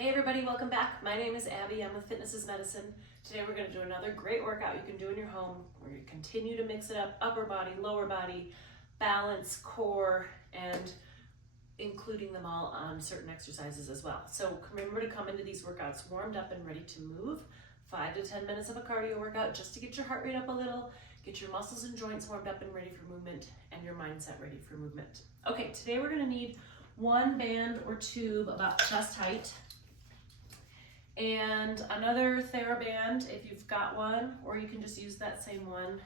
Hey everybody, welcome back. My name is Abby. I'm with Fitness is Medicine. Today we're going to do another great workout you can do in your home. We're going to continue to mix it up, upper body, lower body, balance, core, and including them all on certain exercises as well. So remember to come into these workouts warmed up and ready to move. 5 to 10 minutes of a cardio workout just to get your heart rate up a little, get your muscles and joints warmed up and ready for movement, and your mindset ready for movement. Okay, today we're going to need one band or tube about chest height, and another TheraBand if you've got one, or you can just use that same one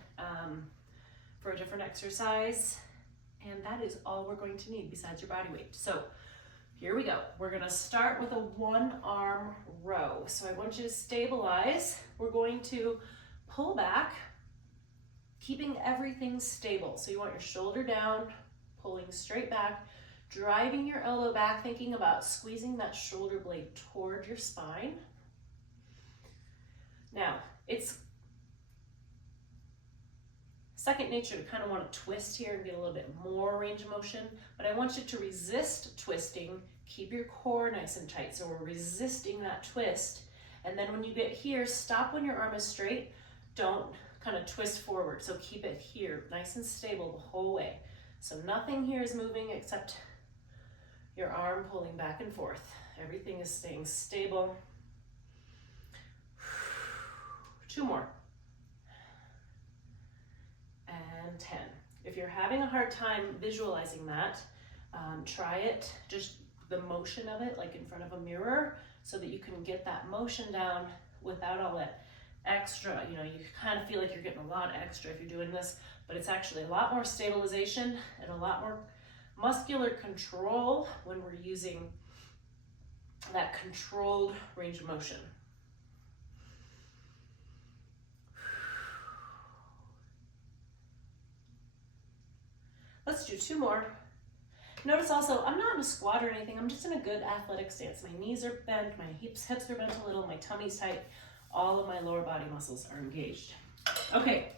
for a different exercise. And that is all we're going to need besides your body weight. So here we go. We're gonna start with a one arm row. So I want you to stabilize. We're going to pull back, keeping everything stable. So you want your shoulder down, pulling straight back, driving your elbow back, thinking about squeezing that shoulder blade toward your spine. Now, it's second nature to kind of want to twist here and get a little bit more range of motion, but I want you to resist twisting. Keep your core nice and tight. So we're resisting that twist. And then when you get here, stop when your arm is straight. Don't kind of twist forward. So keep it here, nice and stable the whole way. So nothing here is moving except your arm pulling back and forth. Everything is staying stable. 2 more. And 10. If you're having a hard time visualizing that, try it, just the motion of it, like in front of a mirror, so that you can get that motion down without all that extra. You know, you kind of feel like you're getting a lot extra if you're doing this, but it's actually a lot more stabilization and a lot more muscular control when we're using that controlled range of motion. Let's do 2 more. Notice also, I'm not in a squat or anything. I'm just in a good athletic stance. My knees are bent, my hips are bent a little, my tummy's tight. All of my lower body muscles are engaged. Okay,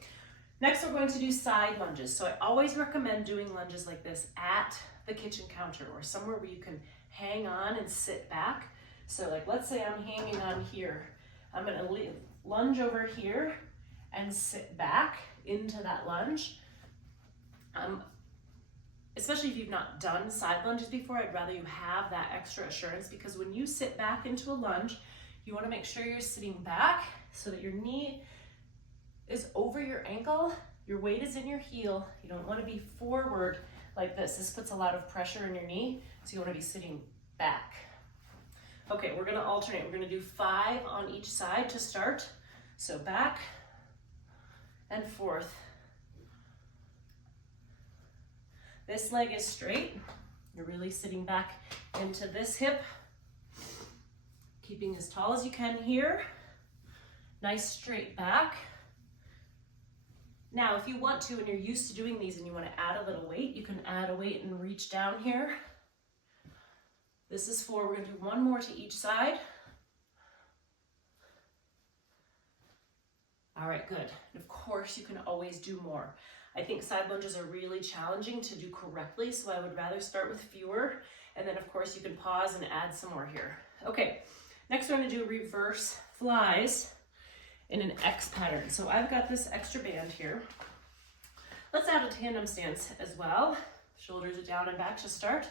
next we're going to do side lunges. So I always recommend doing lunges like this at the kitchen counter or somewhere where you can hang on and sit back. So like, let's say I'm hanging on here. I'm gonna lunge over here and sit back into that lunge. Especially if you've not done side lunges before, I'd rather you have that extra assurance, because when you sit back into a lunge, you want to make sure you're sitting back so that your knee is over your ankle, your weight is in your heel. You don't want to be forward like this. This puts a lot of pressure on your knee, so you want to be sitting back. Okay, we're going to alternate. We're going to do 5 on each side to start. So back and forth. This leg is straight. You're really sitting back into this hip, keeping as tall as you can here. Nice straight back. Now, if you want to, and you're used to doing these and you want to add a little weight, you can add a weight and reach down here. This is 4. We're going to do 1 more to each side. All right, good. And of course, you can always do more. I think side lunges are really challenging to do correctly, so I would rather start with fewer, and then of course you can pause and add some more here. Okay, next we're going to do reverse flies in an X pattern. So I've got this extra band here. Let's add a tandem stance as well. Shoulders are down and back to start.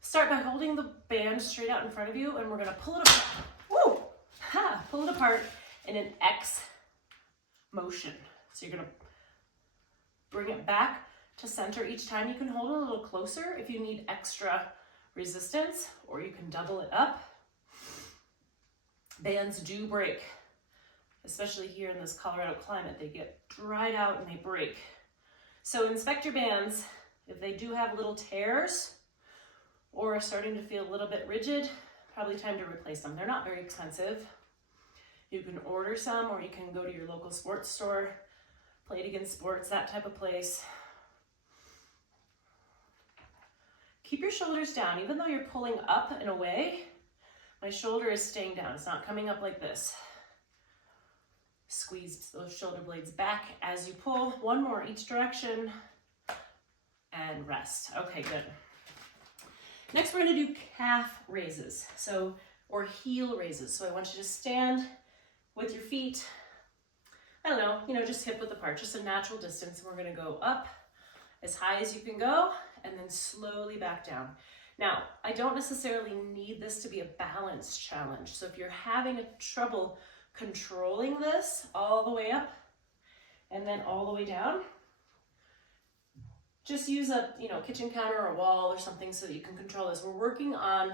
Start by holding the band straight out in front of you, and we're going to pull it apart. Woo! Ha! Pull it apart in an X motion. So you're going to bring it back to center each time. You can hold it a little closer if you need extra resistance, or you can double it up. Bands do break, especially here in this Colorado climate. They get dried out and they break. So inspect your bands. If they do have little tears or are starting to feel a little bit rigid, probably time to replace them. They're not very expensive. You can order some, or you can go to your local sports store, Play It Against Sports, that type of place. Keep your shoulders down. Even though you're pulling up and away, my shoulder is staying down. It's not coming up like this. Squeeze those shoulder blades back as you pull. 1 more each direction. And rest. Okay, good. Next, we're going to do calf raises. So or heel raises. So I want you to stand with your feet, I don't know, just hip width apart, just a natural distance. And we're gonna go up as high as you can go and then slowly back down. Now, I don't necessarily need this to be a balance challenge. So if you're having trouble controlling this all the way up and then all the way down, just use a kitchen counter or a wall or something so that you can control this. We're working on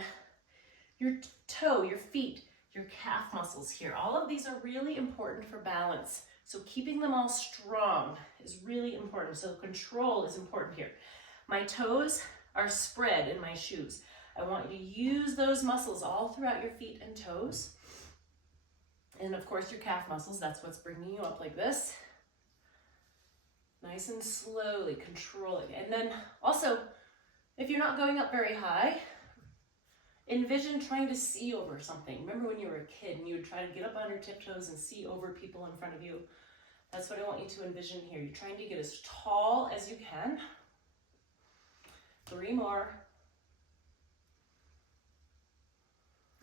your toe, your feet, your calf muscles here. All of these are really important for balance. So keeping them all strong is really important. So control is important here. My toes are spread in my shoes. I want you to use those muscles all throughout your feet and toes. And of course your calf muscles, that's what's bringing you up like this. Nice and slowly controlling. And then also, if you're not going up very high, envision trying to see over something. Remember when you were a kid and you would try to get up on your tiptoes and see over people in front of you? That's what I want you to envision here. You're trying to get as tall as you can. 3 more.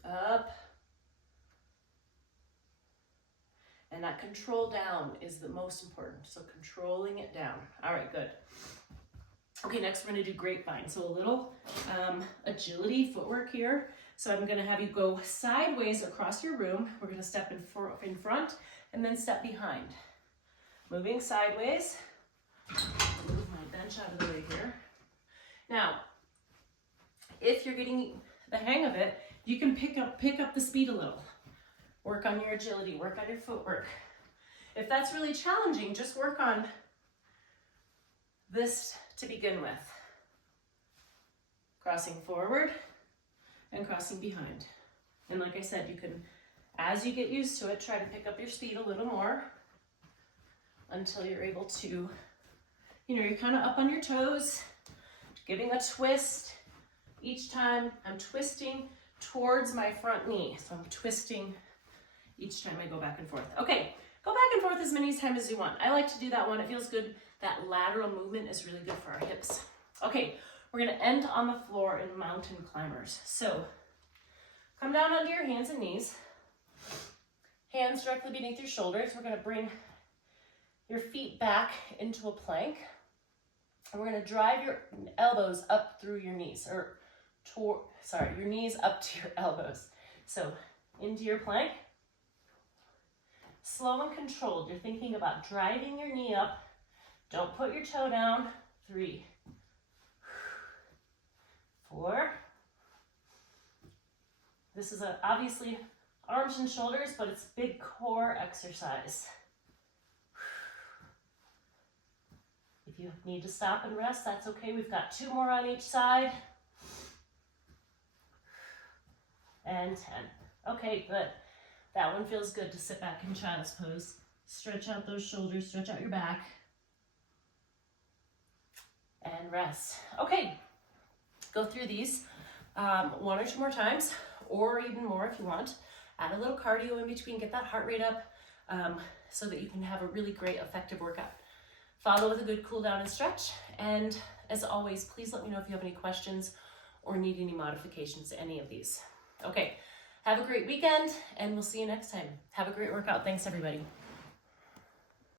Up. And that control down is the most important. So controlling it down. All right, good. Okay, next we're gonna do grapevine. So a little agility footwork here. So I'm gonna have you go sideways across your room. We're gonna step in front and then step behind. Moving sideways. Move my bench out of the way here. Now, if you're getting the hang of it, you can pick up the speed a little. Work on your agility, work on your footwork. If that's really challenging, just work on this to begin with. Crossing forward and crossing behind. And like I said, you can, as you get used to it, try to pick up your speed a little more until you're able to, you're kind of up on your toes, giving a twist. Each time I'm twisting towards my front knee. So I'm twisting each time I go back and forth. Okay, go back and forth as many times as you want. I like to do that one. It feels good. That lateral movement is really good for our hips. Okay, we're gonna end on the floor in mountain climbers. So come down onto your hands and knees. Hands directly beneath your shoulders. We're gonna bring your feet back into a plank. And we're gonna drive your elbows up through your knees, your knees up to your elbows. So into your plank. Slow and controlled. You're thinking about driving your knee up. Don't put your toe down. 3, 4. This is obviously arms and shoulders, but it's big core exercise. If you need to stop and rest, that's okay. We've got 2 more on each side. And 10. Okay, good. That one feels good to sit back in child's pose. Stretch out those shoulders, stretch out your back. And rest. Okay, go through these 1 or 2 more times, or even more if you want. Add a little cardio in between, get that heart rate up so that you can have a really great, effective workout. Follow with a good cool down and stretch. And as always, please let me know if you have any questions or need any modifications to any of these. Okay. Have a great weekend, and we'll see you next time. Have a great workout. Thanks, everybody.